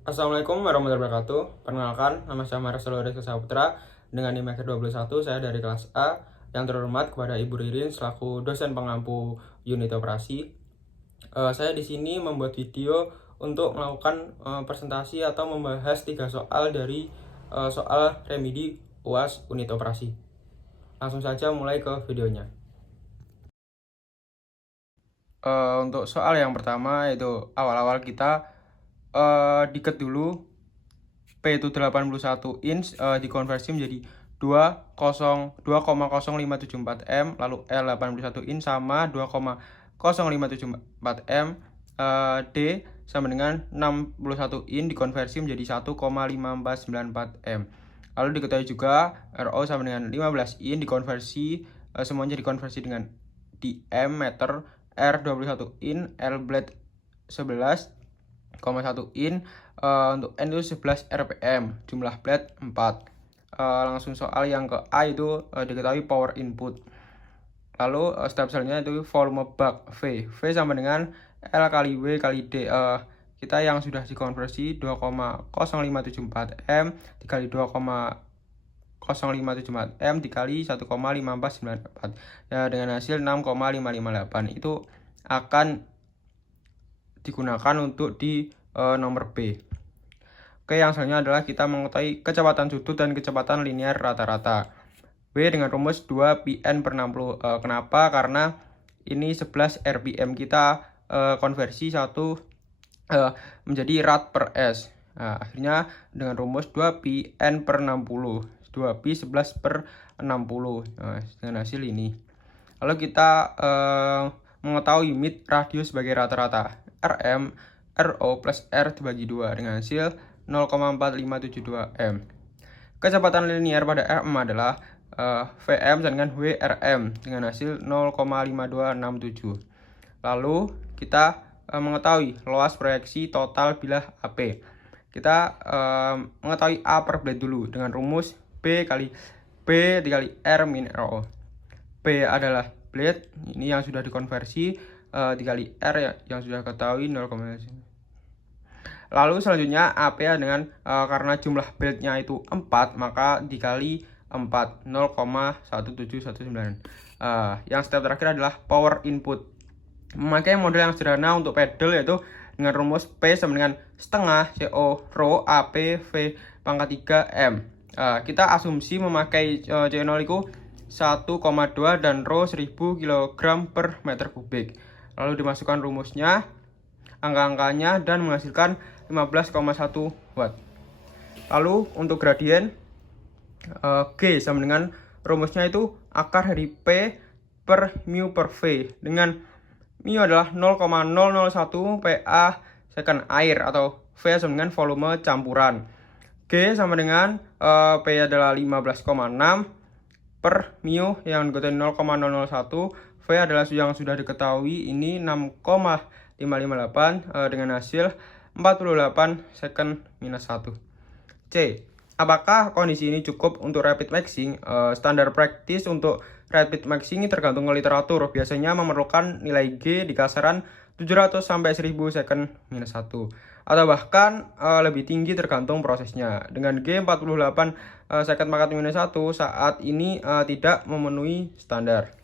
Assalamualaikum warahmatullahi wabarakatuh. Perkenalkan, nama saya Mario Rizky Saputra dengan NIM akhir 21. Saya dari kelas A. Yang terhormat kepada Ibu Ririn selaku dosen pengampu unit operasi. Saya di sini membuat video untuk melakukan presentasi atau membahas 3 soal dari soal remedi UAS unit operasi. Langsung saja mulai ke videonya. Untuk soal yang pertama yaitu awal-awal kita diket dulu. P itu 81 inch dikonversi menjadi 2,0574 M, lalu L 81 inch sama 2,0574 M, D sama dengan 61 inch dikonversi menjadi 1,5494 M. Lalu diketahui juga RO sama dengan 15 inch dikonversi semuanya dikonversi dengan di M meter, R 21 inch, L blade 11,1 in, untuk N itu 11 rpm, jumlah blade 4. Langsung soal yang ke A itu diketahui power input. Lalu step selanjutnya itu volume bak V sama dengan L kali W kali D. Kita yang sudah dikonversi 2,0574 M dikali 2,0574 M dikali 1,5494 ya, dengan hasil 6,558. Itu akan digunakan untuk di nomor B. Oke, yang selanjutnya adalah kita mengetahui kecepatan sudut dan kecepatan linear rata-rata. W dengan rumus 2 Pn per 60. Kenapa? Karena ini 11 rpm, kita konversi satu menjadi rad per S. Nah, akhirnya dengan rumus 2 Pn per 60. 2 Pi 11 per 60. Nah, dengan hasil ini. Lalu kita mengetahui mid radius sebagai rata-rata. Rm RO plus R dibagi 2 dengan hasil 0,4572 M. Kecepatan linear pada RM adalah Vm sama dengan WRM dengan hasil 0,5267. Lalu kita mengetahui luas proyeksi total bilah AP. Kita mengetahui A per blade dulu dengan rumus B kali B dikali R min RO. B adalah blade, ini yang sudah dikonversi, dikali R yang sudah ketahui 0, lalu selanjutnya AP dengan karena jumlah blade-nya itu 4, maka dikali 4, 0,1719. Yang step terakhir adalah power input. Memakai model yang sederhana untuk pedal yaitu dengan rumus P sama dengan setengah CO rho AP V pangkat 3 M. Kita asumsi memakai C0 itu 1,2 dan rho 1000 kg per meter kubik. Lalu dimasukkan rumusnya, angka-angkanya, dan menghasilkan 15,1 watt. Lalu untuk gradien G sama dengan rumusnya itu akar dari P per mu per V, dengan mu adalah 0,001 PA second air atau V sama dengan volume campuran. G sama dengan P adalah 15,6 per mu yang diketahui 0,001. V adalah yang sudah diketahui ini 6,558 dengan hasil 48 second minus 1. C. Apakah kondisi ini cukup untuk rapid mixing? Standar praktis untuk rapid mixing ini tergantung literatur. Biasanya memerlukan nilai G di kisaran 700 sampai 1000 second minus 1. Atau bahkan lebih tinggi tergantung prosesnya. Dengan G 48 second pangkat minus 1 saat ini tidak memenuhi standar.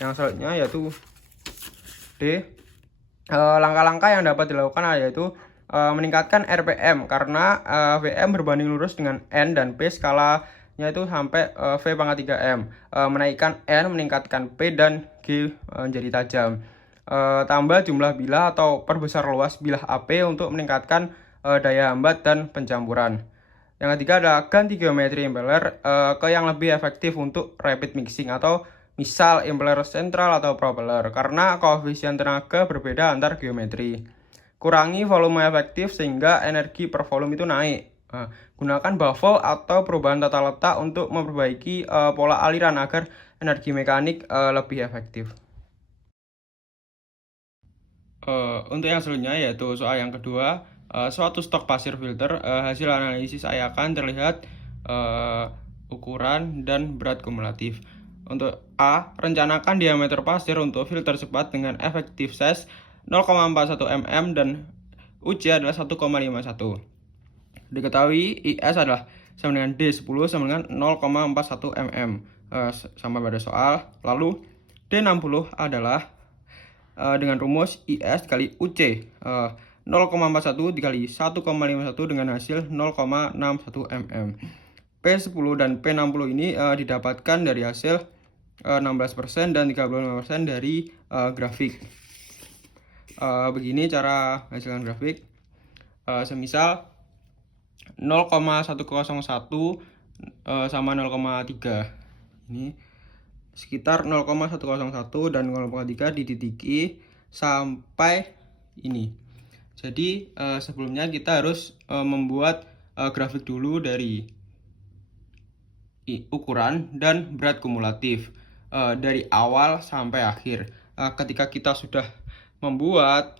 Yang selanjutnya yaitu D. Langkah-langkah yang dapat dilakukan yaitu meningkatkan RPM karena Vm berbanding lurus dengan N dan P skalanya itu sampai V pangkat 3M. Menaikkan N, meningkatkan P dan G menjadi tajam. Tambah jumlah bilah atau perbesar luas bilah AP untuk meningkatkan daya hambat dan pencampuran. Yang ketiga adalah ganti geometri impeller ke yang lebih efektif untuk rapid mixing, atau misal impeller sentral atau propeller, karena koefisien tenaga berbeda antar geometri. Kurangi volume efektif sehingga energi per volume itu naik. Gunakan baffle atau perubahan tata letak untuk memperbaiki pola aliran agar energi mekanik lebih efektif. Untuk yang selanjutnya yaitu soal yang kedua, suatu stok pasir filter. Hasil analisis akan terlihat ukuran dan berat kumulatif. Untuk A, rencanakan diameter pasir untuk filter cepat dengan efektif size 0,41 mm dan UC adalah 1,51. Diketahui IS adalah sama dengan D10 sama dengan 0,41 mm. Sama pada soal. Lalu D60 adalah dengan rumus IS dikali UC 0,41 dikali 1,51 dengan hasil 0,61 mm. P10 dan P60 ini didapatkan dari hasil 16% dan 35% dari grafik. Begini cara hasilkan grafik. Semisal 0,101 sama 0,3. Ini sekitar 0,101 dan 0,3 dititiki sampai ini. Jadi sebelumnya kita harus membuat grafik dulu dari ukuran dan berat kumulatif dari awal sampai akhir. Ketika kita sudah membuat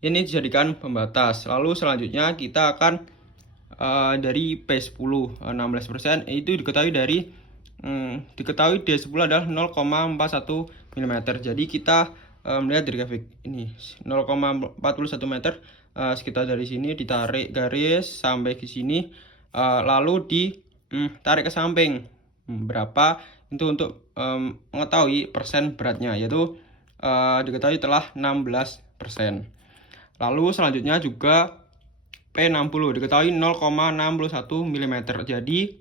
ini dijadikan pembatas. Lalu selanjutnya kita akan dari P10 16% itu diketahui dari diketahui D10 adalah 0,41 mm. Jadi kita melihat dari grafik ini 0,41 meter, sekitar dari sini ditarik garis sampai ke sini, lalu ditarik ke samping berapa itu untuk mengetahui persen beratnya, yaitu diketahui telah 16%. Lalu selanjutnya juga P60 diketahui 0,61 mm. Jadi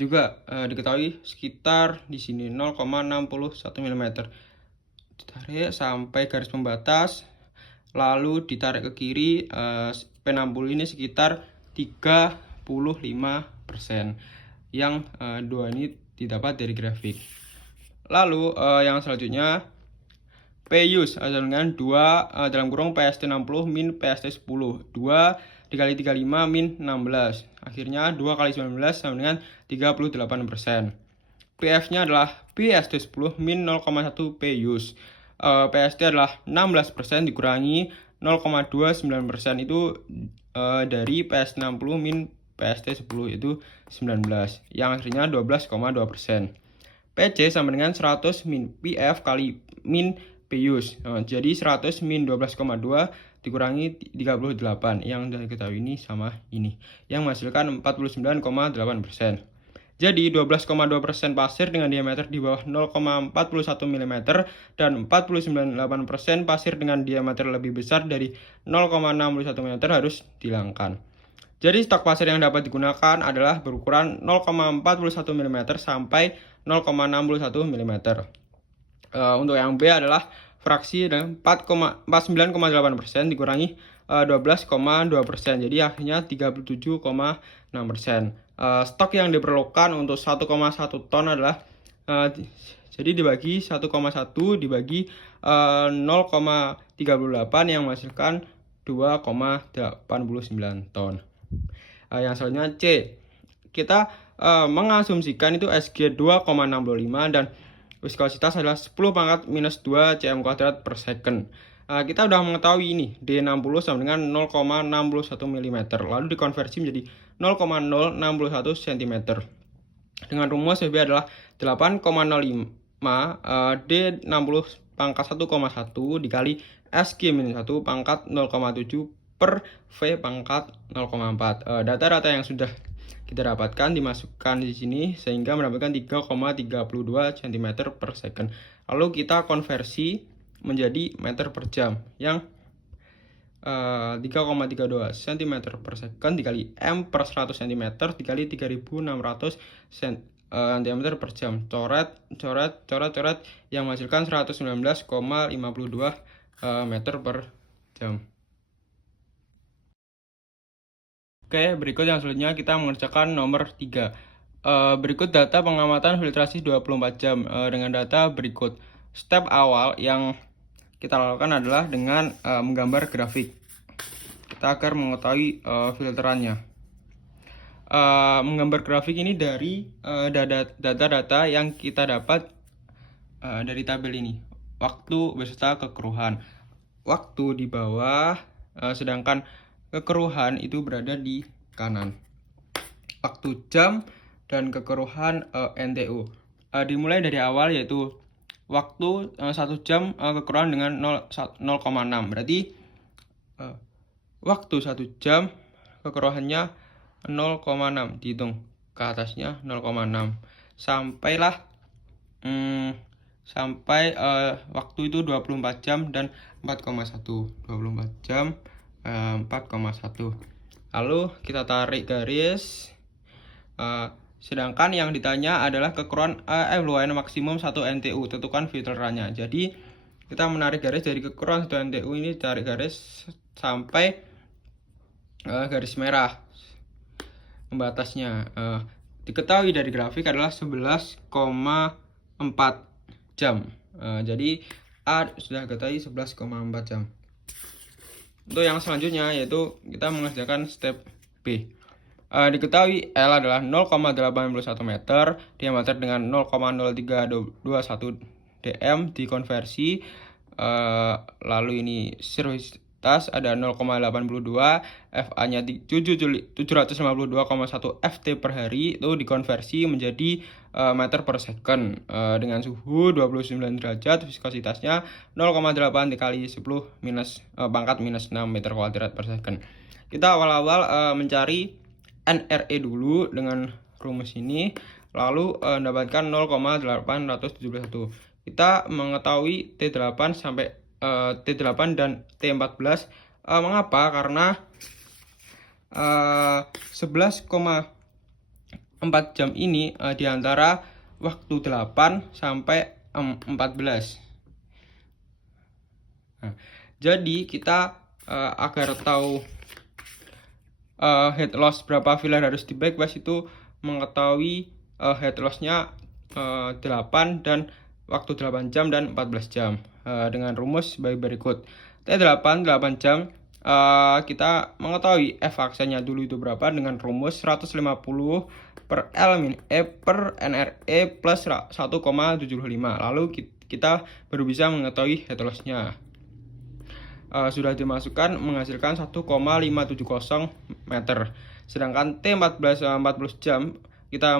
juga diketahui sekitar di sini 0,61 mm. Ditarik sampai garis pembatas, lalu ditarik ke kiri. P60 ini sekitar 35%. Yang dua ini didapat dari grafik. Lalu yang selanjutnya P-use dengan 2 dalam kurung PST60 min PST10. 2 dikali 35 min 16. Akhirnya 2 kali 19 sama dengan 38%. PF-nya adalah PST10 min 0,1 P-use. PST adalah 16% dikurangi 0,29% itu dari PS60 min PST10 itu 19. Yang akhirnya 12,2%. PC sama dengan 100 min PF kali min P-use. Jadi 100 min 12,2 dikurangi 38. Yang diketahui ini sama ini, yang menghasilkan 49,8%. Jadi 12,2% pasir dengan diameter di bawah 0,41 mm dan 49,8% pasir dengan diameter lebih besar dari 0,61 mm harus dihilangkan. Jadi stok pasir yang dapat digunakan adalah berukuran 0,41 mm sampai 0,61 mm. Untuk yang B adalah fraksi dengan 49,8% dikurangi 12,2%. Jadi akhirnya 37,6%. Stok yang diperlukan untuk 1,1 ton adalah jadi dibagi 1,1 dibagi 0,38 yang menghasilkan 2,89 ton. Yang selanjutnya C. Kita mengasumsikan itu SG 2,65 dan viskositas adalah 10 pangkat minus 2 cm kuadrat per second. Kita sudah mengetahui ini D60 sama dengan 0,61 mm, lalu dikonversi menjadi 0,061 cm. Dengan rumus VB adalah 8,05 D60 pangkat 1,1 dikali SG-1 pangkat 0,7 per V pangkat 0,4. Data-data yang sudah kita dapatkan dimasukkan di sini sehingga mendapatkan 3,32 cm per second. Lalu kita konversi menjadi meter per jam yang 3,32 cm per second dikali M per 100 cm dikali 3600 cm per jam. Coret yang menghasilkan 119,52 meter per jam. Oke, berikut yang selanjutnya kita mengerjakan nomor 3. Berikut data pengamatan filtrasi 24 jam dengan data berikut. Step awal yang kita lakukan adalah dengan menggambar grafik. Kita akan mengetahui filterannya. Menggambar grafik ini dari data-data yang kita dapat dari tabel ini. Waktu beserta kekeruhan. Waktu di bawah, sedangkan kekeruhan itu berada di kanan. Waktu jam dan kekeruhan NTU. Dimulai dari awal yaitu waktu 1 jam kekeruhan dengan 0,6. Berarti waktu 1 jam kekerahannya 0,6, dihitung ke atasnya 0,6 sampailah sampai waktu itu 24 jam dan 4,1. 24 jam 4,1. Lalu kita tarik garis. Sedangkan yang ditanya adalah kekerahan effluent maksimum 1 NTU, tentukan filterannya. Jadi kita menarik garis dari kekerahan 1 NTU ini, tarik garis sampai garis merah pembatasnya. Diketahui dari grafik adalah 11,4 jam. Jadi A sudah ketahui 11,4 jam. Untuk yang selanjutnya yaitu kita mengerjakan step B. Diketahui L adalah 0,81 meter, diameter dengan 0,0321 dm dikonversi. Lalu ini surfasitas ada 0,82, FA-nya 752,1 FT per hari, itu dikonversi menjadi meter per second dengan suhu 29 derajat, viskositasnya 0,8 dikali 10 pangkat minus 6 meter kuadrat per second. Kita awal-awal mencari NRE dulu dengan rumus ini, lalu mendapatkan 0,871. Kita mengetahui T8 sampai T8 dan T14. Mengapa? Karena 11,4 jam ini di antara waktu 8 sampai 14. Jadi kita agar tahu head loss berapa filler harus di backwest itu mengetahui head lossnya 8 dan waktu 8 jam dan 14 jam dengan rumus berikut. T8 8 jam, kita mengetahui F aksanya dulu itu berapa dengan rumus 150 per L min E per NRE plus 1,75. Lalu kita baru bisa mengetahui head lossnya. Sudah dimasukkan menghasilkan 1,570 meter. Sedangkan T14 40 jam kita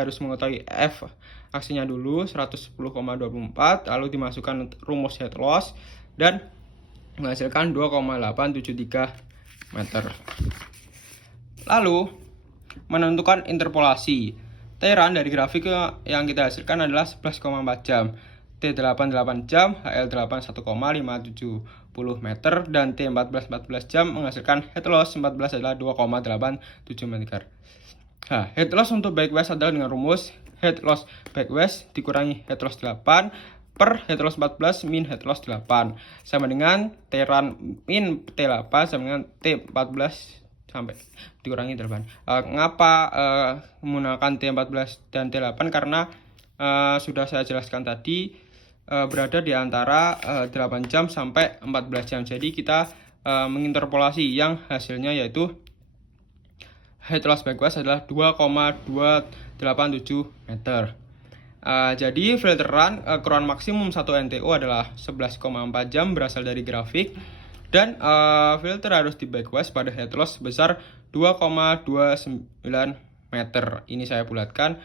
harus mengetahui F aksinya dulu 110,24, lalu dimasukkan rumus head loss dan menghasilkan 2,873 meter. Lalu menentukan interpolasi. T-run dari grafik yang kita hasilkan adalah 11,4 jam. T8 8 jam, HL8 1,570 meter, dan T14 14 jam menghasilkan head loss 14 adalah 2,87 meter. Head loss untuk backwest adalah dengan rumus head loss backwest dikurangi head loss 8 per head loss 14 min head loss 8 sama dengan T-run min T8 sama dengan T14 sampai dikurangi 8. Mengapa menggunakan T14 dan T8? Karena sudah saya jelaskan tadi, berada di antara 8 jam sampai 14 jam. Jadi kita menginterpolasi yang hasilnya yaitu head loss backwest adalah 2,287 meter. Jadi filteran kekerahan maksimum 1 NTU adalah 11,4 jam berasal dari grafik, dan filter harus di backwest pada head loss sebesar 2,29 meter. Ini saya bulatkan.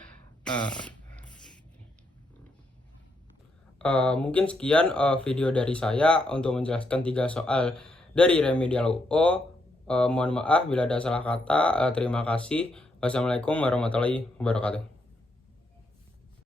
Mungkin sekian video dari saya untuk menjelaskan 3 soal dari remedial UO. Mohon maaf bila ada salah kata. Terima kasih. Wassalamualaikum warahmatullahi wabarakatuh.